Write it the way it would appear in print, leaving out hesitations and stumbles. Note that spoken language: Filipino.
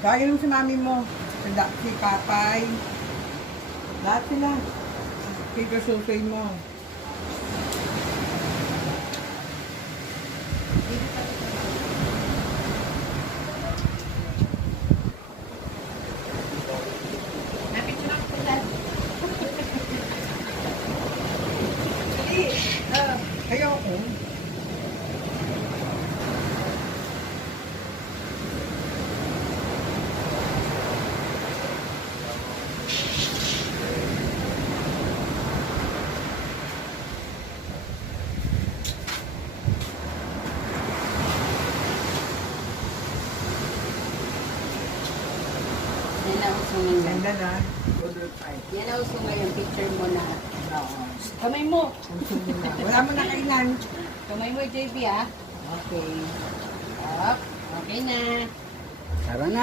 Tawagin mo si mami mo. Si Papay. Lahat sila. Tito Susoy mo. Napicture ako lang. Ayoko. Yan ang uso ngayon. Ganda na. Yan ang uso ngayon. Picture mo na. Oo. Kamay mo. Wala mo na kainan. Kamay mo, JB, ah. Okay. Up. Okay na. Tara na.